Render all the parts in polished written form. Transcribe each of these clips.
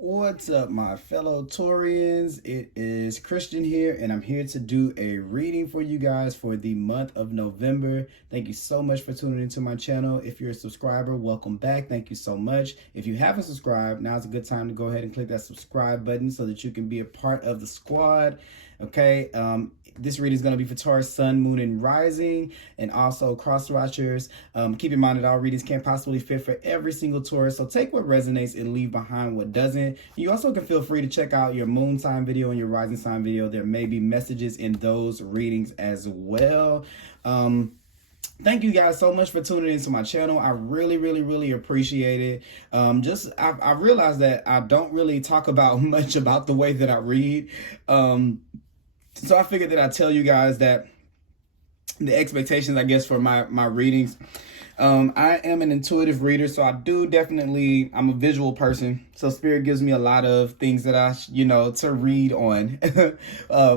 What's up, my fellow Taurians? It is Christian here, and I'm here to do a reading for you guys for the month of November. Thank you so much for tuning into my channel. If you're a subscriber, welcome back. Thank you so much. If you haven't subscribed, now's a good time to go ahead and click that subscribe button so that you can be a part of the squad. Okay, this reading is going to be for Taurus, Sun, Moon, and Rising, and also cross watchers. Keep in mind that all readings can't possibly fit for every single Taurus, so take what resonates and leave behind what doesn't. You also can feel free to check out your moon sign video and your rising sign video. There may be messages in those readings as well. Thank you guys so much for tuning into my channel. I really appreciate it. I realized that I don't really talk about much about the way that I read. So I figured that I'd tell you guys that the expectations, I guess, for my readings. I am an intuitive reader, so I'm a visual person. So Spirit gives me a lot of things that to read on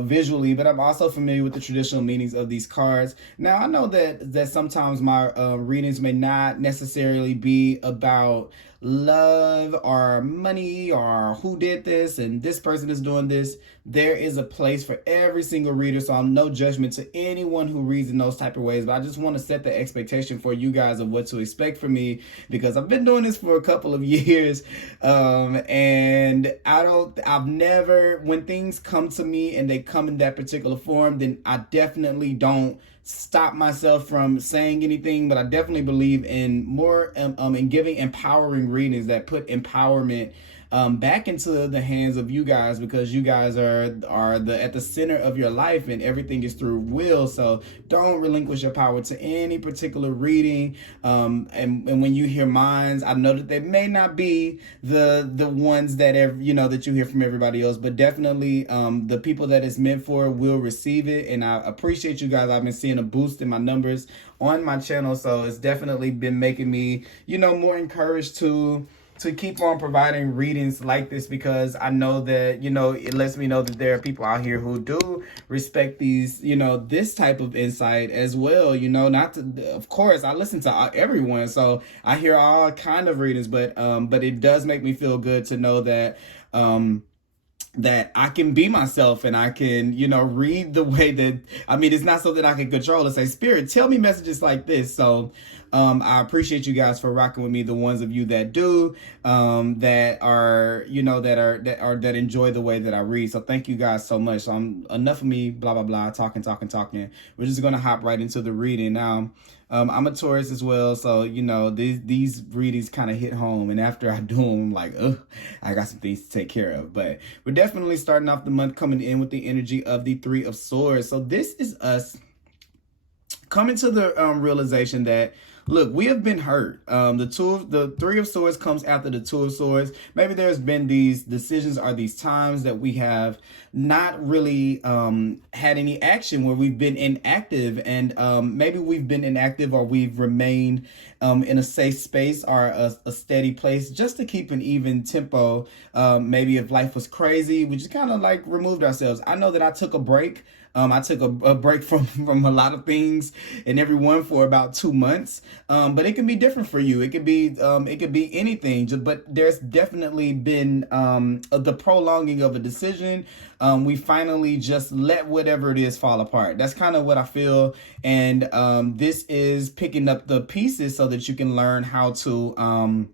visually, but I'm also familiar with the traditional meanings of these cards. Now, I know that sometimes my readings may not necessarily be about love or money or who did this and this person is doing this. There is a place for every single reader, so I'm no judgment to anyone who reads in those type of ways, but I just want to set the expectation for you guys of what to expect from me, because I've been doing this for a couple of years, and I've never, when things come to me and they come in that particular form, then I definitely don't stop myself from saying anything. But I definitely believe in more in giving empowering readings that put empowerment back into the hands of you guys, because you guys are at the center of your life and everything is through will. So don't relinquish your power to any particular reading. And when you hear minds, I know that they may not be the ones that that you hear from everybody else, but definitely the people that it's meant for will receive it. And I appreciate you guys. I've been seeing a boost in my numbers on my channel, so it's definitely been making me more encouraged to keep on providing readings like this, because I know that, it lets me know that there are people out here who do respect these, this type of insight as well. Of course, I listen to everyone, so I hear all kind of readings, but it does make me feel good to know that, that I can be myself and I can, read the way that, it's not something I can control and say, Spirit, tell me messages like this. So, I appreciate you guys for rocking with me. The ones of you that do, that enjoy the way that I read. So thank you guys so much. So enough of me, blah, blah, blah, talking. We're just going to hop right into the reading now. I'm a Taurus as well, so these readings kind of hit home, and after I do them, I'm like, I got some things to take care of. But we're definitely starting off the month coming in with the energy of the Three of Swords. So this is us coming to the realization that, look, we have been hurt. The Three of Swords comes after the Two of Swords. Maybe there's been these decisions or these times that we have not really had any action, where we've been inactive, and maybe we've been inactive or we've remained in a safe space or a steady place just to keep an even tempo. Maybe if life was crazy, we just kind of like removed ourselves. I know that I took a break. I took a break from a lot of things and everyone for about 2 months. But it can be different for you. It could be anything. But there's definitely been the prolonging of a decision. We finally just let whatever it is fall apart. That's kind of what I feel. And this is picking up the pieces so that you can learn how to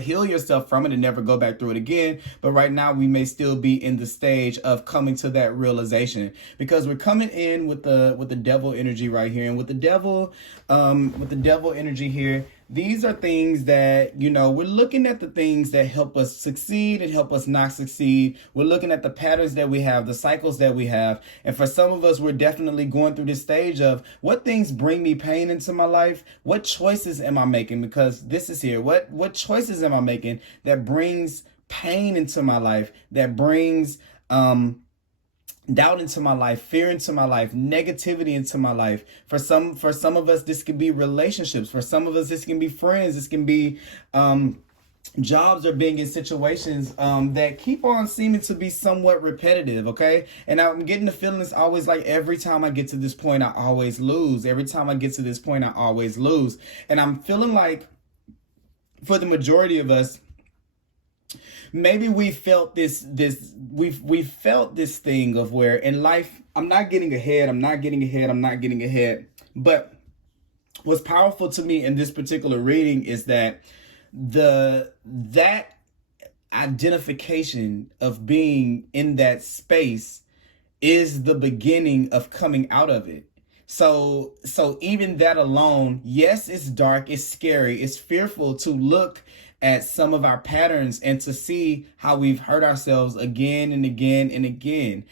heal yourself from it and never go back through it again. But right now we may still be in the stage of coming to that realization, because we're coming in with the devil energy right here. And with the devil energy here, these are things that, we're looking at the things that help us succeed and help us not succeed. We're looking at the patterns that we have, the cycles that we have. And for some of us, we're definitely going through this stage of, what things bring me pain into my life? What choices am I making? Because this is here. What choices am I making that brings pain into my life, that brings doubt into my life, fear into my life, negativity into my life? For some of us, this could be relationships. For some of us, this can be friends. This can be jobs, or being in situations that keep on seeming to be somewhat repetitive. Okay, and I'm getting the feeling it's always like, every time I get to this point, I always lose. Every time I get to this point, I always lose. And I'm feeling like, for the majority of us, maybe we felt we felt this thing of where in life, I'm not getting ahead, but what's powerful to me in this particular reading is that that identification of being in that space is the beginning of coming out of it. So even that alone, yes, it's dark, it's scary, it's fearful to look at some of our patterns and to see how we've hurt ourselves again and again and again.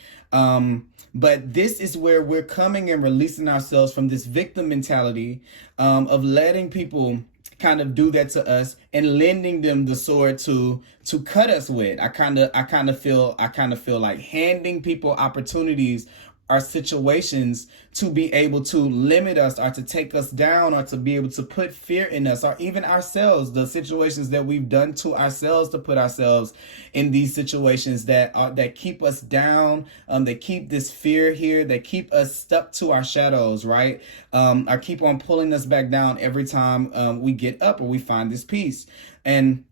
But this is where we're coming and releasing ourselves from this victim mentality, of letting people kind of do that to us and lending them the sword to cut us with. I kind of feel like handing people opportunities or situations to be able to limit us or to take us down or to be able to put fear in us, or even ourselves, the situations that we've done to ourselves to put ourselves in these situations that keep us down, that keep this fear here, that keep us stuck to our shadows, right? Or keep on pulling us back down every time we get up or we find this peace. And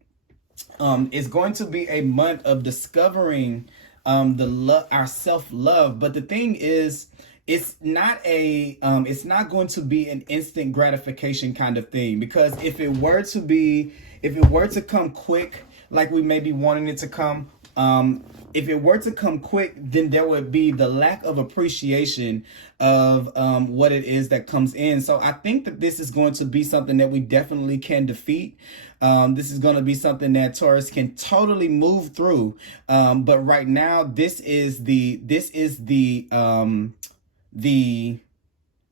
it's going to be a month of discovering our self-love. But the thing is, it's not going to be an instant gratification kind of thing, because if it were to come quick, like we may be wanting it to come, if it were to come quick, then there would be the lack of appreciation of what it is that comes in. So I think that this is going to be something that we definitely can defeat. This is going to be something that Taurus can totally move through. But right now, this is the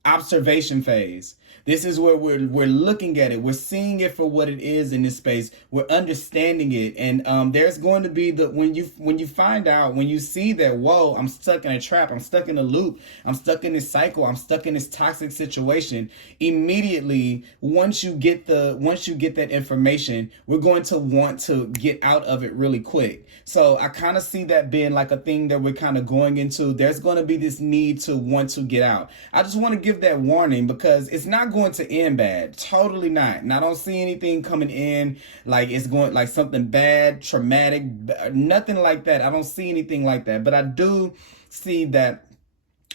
observation phase. This is where we're looking at it. We're seeing it for what it is in this space. We're understanding it. And there's going to be when you find out, when you see that, whoa, I'm stuck in a trap, I'm stuck in a loop, I'm stuck in this cycle, I'm stuck in this toxic situation. Immediately, once you get that information, we're going to want to get out of it really quick. So I kind of see that being like a thing that we're kind of going into. There's going to be this need to want to get out. I just want to give that warning, because it's not going to end bad. Totally not. And I don't see anything coming in like it's going like something bad, traumatic, nothing like that. I don't see anything like that. But I do see that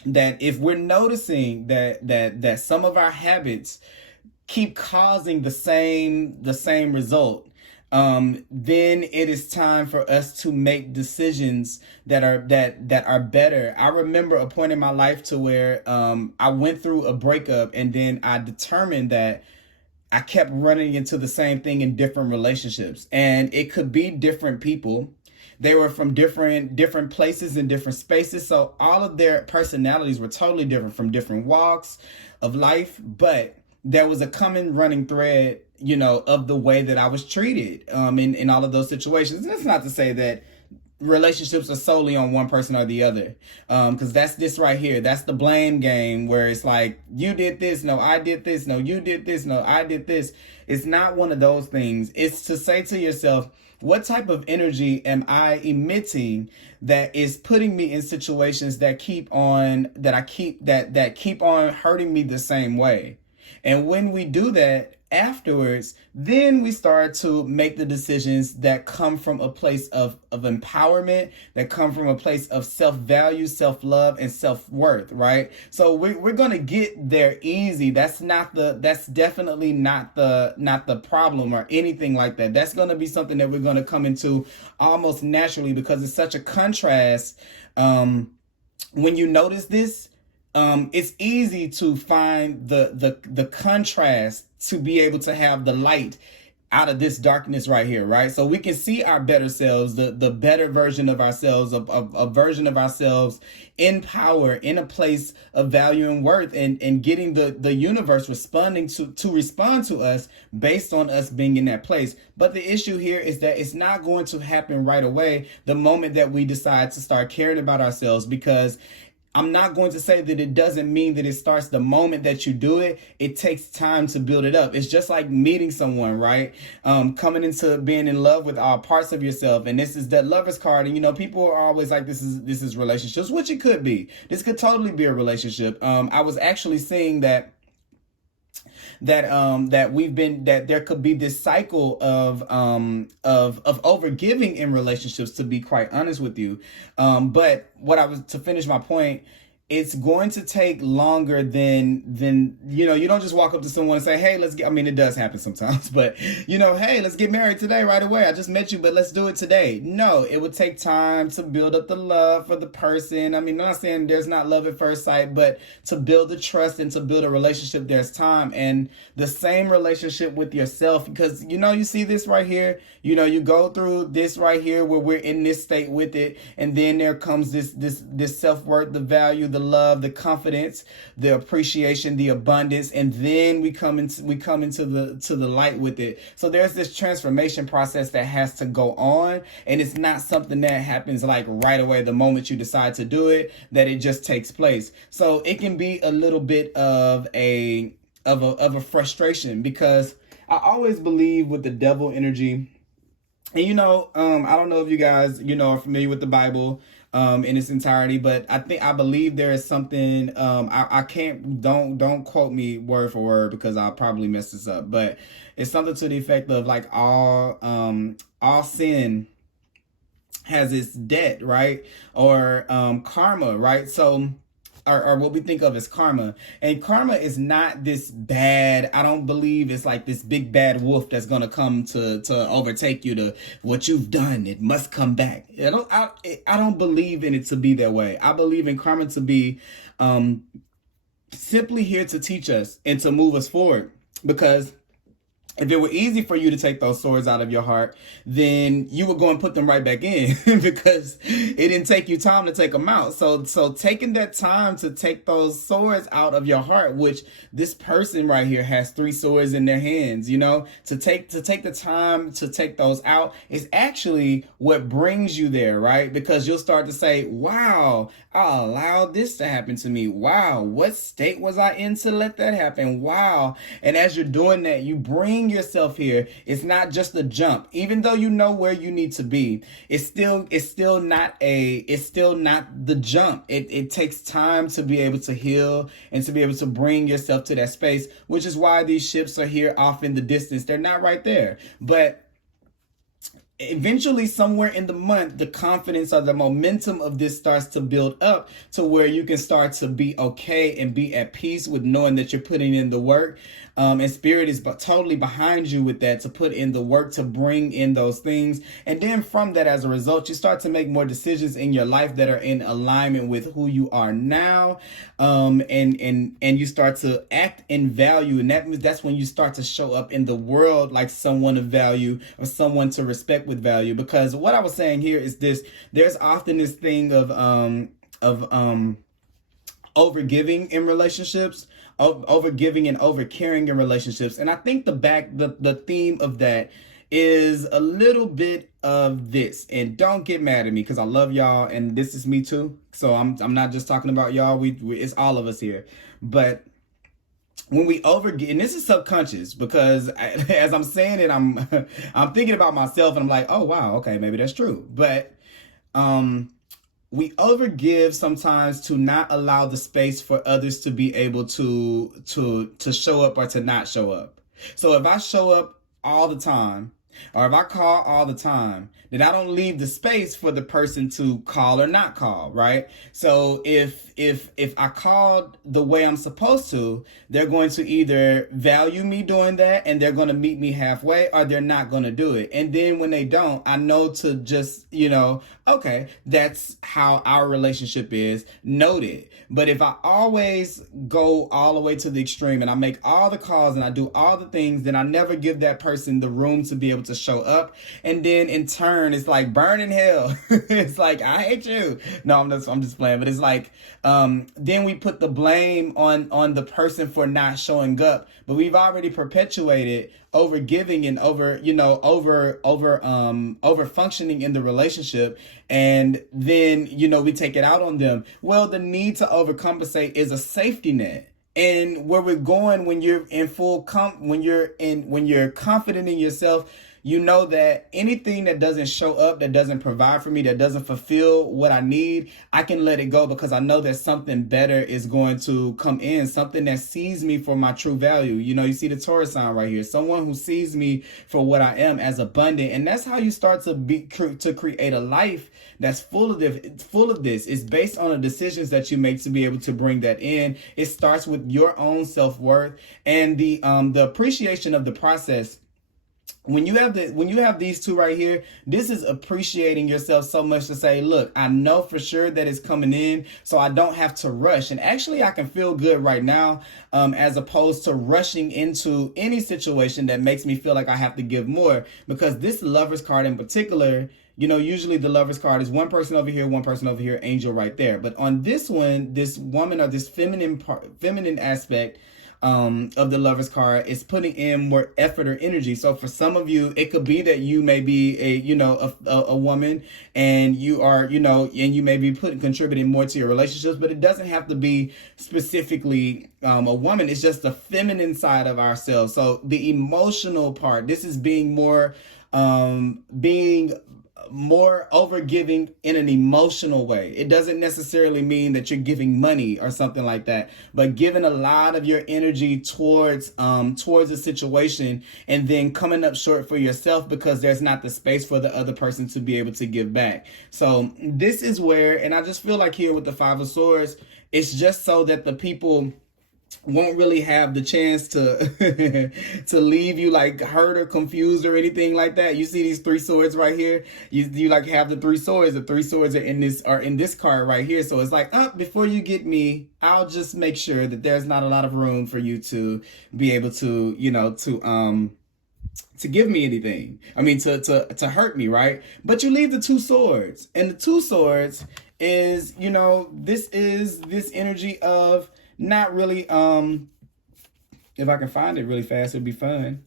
if we're noticing that some of our habits keep causing the same result, then it is time for us to make decisions that are better. I remember a point in my life to where I went through a breakup, and then I determined that I kept running into the same thing in different relationships, and it could be different people. They were from different places and different spaces, so all of their personalities were totally different, from different walks of life, but there was a common running thread, of the way that I was treated in all of those situations. And that's not to say that relationships are solely on one person or the other, because that's this right here. That's the blame game, where it's like, you did this, no, I did this, no, you did this, no, I did this. It's not one of those things. It's to say to yourself, what type of energy am I emitting that is putting me in situations that keep on hurting me the same way? And when we do that afterwards, then we start to make the decisions that come from a place of empowerment, that come from a place of self-value, self-love, and self-worth, right? So we're going to get there easy. That's definitely not the problem or anything like that. That's going to be something that we're going to come into almost naturally, because it's such a contrast. When you notice this, it's easy to find the contrast, to be able to have the light out of this darkness right here, right? So we can see our better selves, the better version of ourselves, a version of ourselves in power, in a place of value and worth, and getting the universe responding to respond to us based on us being in that place. But the issue here is that it's not going to happen right away, the moment that we decide to start caring about ourselves, because I'm not going to say that it doesn't mean that it starts the moment that you do it. It takes time to build it up. It's just like meeting someone, right? Coming into being in love with all parts of yourself. And this is that Lover's card. And, people are always like, this is relationships, which it could be. This could totally be a relationship. I was actually seeing that that we've been, that there could be this cycle of overgiving in relationships, to be quite honest with you. But what I was, to finish my point, it's going to take longer than you don't just walk up to someone and say, hey, let's get, I mean, it does happen sometimes, but hey, let's get married today right away. I just met you, but let's do it today. No, it would take time to build up the love for the person. I mean, I'm not saying there's not love at first sight, but to build the trust and to build a relationship, there's time. And the same relationship with yourself, because you see this right here, you go through this right here where we're in this state with it, and then there comes this self-worth, the value, the love, the confidence, the appreciation, the abundance, and then we come into the light with it. So there's this transformation process that has to go on, and it's not something that happens like right away the moment you decide to do it, that it just takes place. So it can be a little bit of a frustration, because I always believe with the devil energy. And I don't know if you guys are familiar with the Bible in its entirety, but I believe there is something, I can't, don't quote me word for word because I'll probably mess this up, but it's something to the effect of like all sin has its debt, right? Or karma, right? So or what we think of as karma. And karma is not this bad, I don't believe it's like this big bad wolf that's going to come to overtake you, to what you've done, it must come back. I don't believe in it to be that way. I believe in karma to be simply here to teach us and to move us forward. Because if it were easy for you to take those swords out of your heart, then you would go and put them right back in because it didn't take you time to take them out. So taking that time to take those swords out of your heart, which this person right here has 3 swords in their hands, to take the time to take those out is actually what brings you there, right? Because you'll start to say, wow, I allowed this to happen to me. Wow, what state was I in to let that happen? Wow. And as you're doing that, you bring yourself here. It's not just a jump. Even though you know where you need to be, it's still not the jump. It takes time to be able to heal and to be able to bring yourself to that space, which is why these ships are here off in the distance. They're not right there, but eventually somewhere in the month, the confidence or the momentum of this starts to build up to where you can start to be okay and be at peace with knowing that you're putting in the work. And spirit is totally behind you with that, to put in the work to bring in those things. And then from that, as a result, you start to make more decisions in your life that are in alignment with who you are now. And you start to act in value. And that's when you start to show up in the world like someone of value, or someone to respect with value. Because what I was saying here is this: there's often this thing of overgiving in relationships, overgiving and overcaring in relationships. And I think the theme of that is a little bit of this. And don't get mad at me, because I love y'all, and this is me too. So I'm not just talking about y'all. It's all of us here. But when we overgive, and this is subconscious, because as I'm saying it, I'm thinking about myself, and I'm like, oh wow, okay, maybe that's true. But we overgive sometimes to not allow the space for others to be able to show up or to not show up. So if I show up all the time, or if I call all the time, then I don't leave the space for the person to call or not call, right? So if I called the way I'm supposed to, they're going to either value me doing that and they're going to meet me halfway, or they're not going to do it. And then when they don't, I know to just, okay, that's how our relationship is, noted. But if I always go all the way to the extreme and I make all the calls and I do all the things, then I never give that person the room to be able to show up. And then in turn, it's like burn in hell. It's like, I hate you. No, I'm just playing. But it's like, then we put the blame on the person for not showing up. But we've already perpetuated over giving and over functioning in the relationship. And then, we take it out on them. Well, the need to overcompensate is a safety net. And where we're going, when you're in when you're confident in yourself, you know that anything that doesn't show up, that doesn't provide for me, that doesn't fulfill what I need, I can let it go because I know that something better is going to come in, something that sees me for my true value. You know, you see the Taurus sign right here, someone who sees me for what I am, as abundant. And that's how you start to create a life that's full of this. It's based on the decisions that you make to be able to bring that in. It starts with your own self-worth and the appreciation of the process. When you have these two right here, this is appreciating yourself so much to say, look, I know for sure that it's coming in, so I don't have to rush. And actually, I can feel good right now, as opposed to rushing into any situation that makes me feel like I have to give more. Because this Lover's card in particular, you know, usually the Lover's card is one person over here, one person over here, angel right there. But on this one, this woman, or this feminine aspect of the Lover's card is putting in more effort or energy. So for some of you, it could be that you may be a woman, and you are, and you may be contributing more to your relationships, but it doesn't have to be specifically a woman. It's just the feminine side of ourselves. So the emotional part, this is being more overgiving in an emotional way. It doesn't necessarily mean that you're giving money or something like that, but giving a lot of your energy towards a situation, and then coming up short for yourself because there's not the space for the other person to be able to give back. So this is where, and I just feel like here with the Five of Swords, it's just so that the people won't really have the chance to to leave you like hurt or confused or anything like that. You see these three swords right here. You like have the three swords. The three swords are in this card right here. So it's like, before you get me, I'll just make sure that there's not a lot of room for you to be able to, to give me anything. I mean, to hurt me, right? But you leave the two swords, and the two swords is, this is this energy of not really, if I can find it really fast, it'd be fun.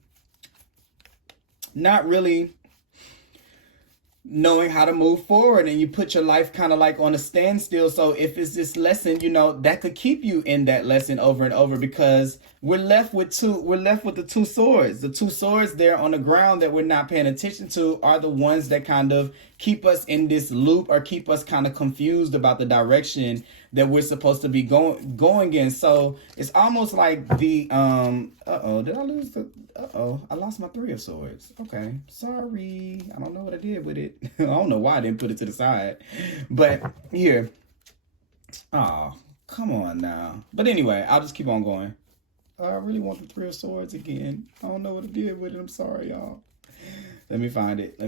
Not really knowing how to move forward, and you put your life kind of like on a standstill. So if it's this lesson, that could keep you in that lesson over and over, because we're left with the two swords. The two swords there on the ground that we're not paying attention to are the ones that kind of keep us in this loop, or keep us kind of confused about the direction that we're supposed to be going in. So it's almost like the I lost my Three of Swords. Okay, sorry, I don't know what I did with it. I don't know why I didn't put it to the side, but here. Oh, come on now. But anyway, I'll just keep on going. I really want the Three of Swords again. I don't know what I did with it. I'm sorry, y'all. Let me find it.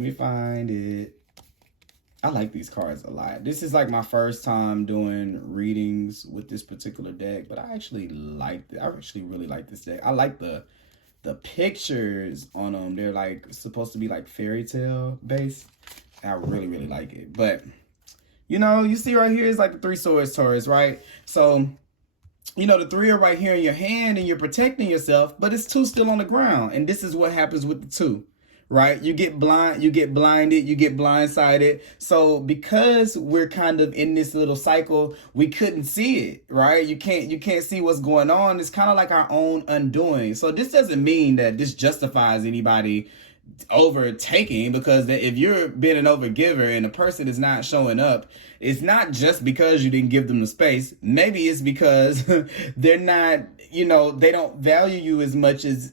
I like these cards a lot. This is like my first time doing readings with this particular deck, but I actually really like this deck. I like the pictures on them. They're like supposed to be like fairy tale based. I really, really like it. But, you see right here is like the Three Swords, Taurus, right? So, the three are right here in your hand and you're protecting yourself, but it's two still on the ground. And this is what happens with the two. Right? You get blinded, you get blindsided. So because we're kind of in this little cycle, we couldn't see it, right? You can't see what's going on. It's kind of like our own undoing. So this doesn't mean that this justifies anybody overtaking, because if you're being an overgiver and a person is not showing up, it's not just because you didn't give them the space. Maybe it's because they're not, they don't value you as much as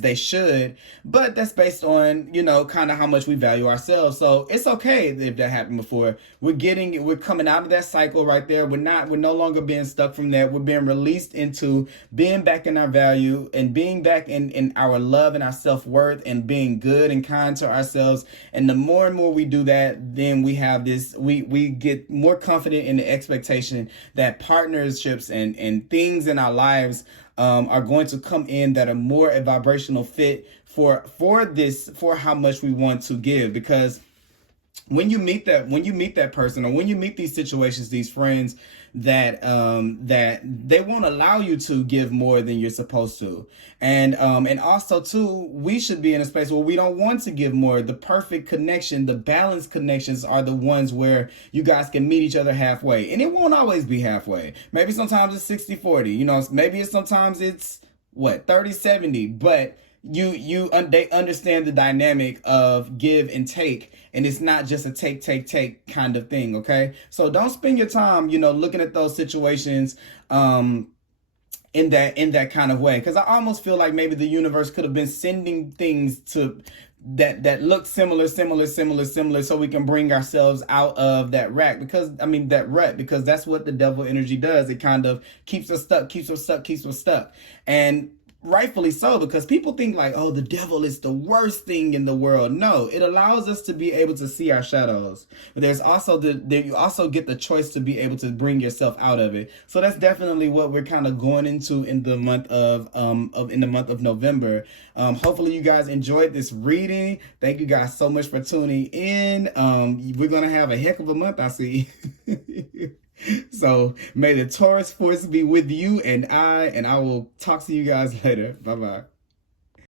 they should. But that's based on, kind of how much we value ourselves. So it's okay if that happened before. We're coming out of that cycle right there. We're no longer being stuck from that. We're being released into being back in our value, and being back in our love and our self-worth, and being good and kind to ourselves. And the more and more we do that, then we have this, we get more confident in the expectation that partnerships and things in our lives are going to come in that are more a vibrational fit for how much we want to give. Because when you meet that person, or when you meet these situations, these friends that they won't allow you to give more than you're supposed to. And also too, we should be in a space where we don't want to give more. The perfect connection, the balanced connections are the ones where you guys can meet each other halfway. And it won't always be halfway. Maybe sometimes it's 60-40, maybe sometimes it's 30-70, but they understand the dynamic of give and take, and it's not just a take kind of thing. Okay, so don't spend your time, looking at those situations in that kind of way, because I almost feel like maybe the universe could have been sending things to that look similar, so we can bring ourselves out of that rut, because that's what the devil energy does. It kind of keeps us stuck, and rightfully so, because people think like, oh, the devil is the worst thing in the world. No, it allows us to be able to see our shadows. But there's also you also get the choice to be able to bring yourself out of it. So that's definitely what we're kind of going into in the month of November. Hopefully you guys enjoyed this reading. Thank you guys so much for tuning in. We're gonna have a heck of a month, I see. So may the Taurus force be with you and I will talk to you guys later. Bye-bye.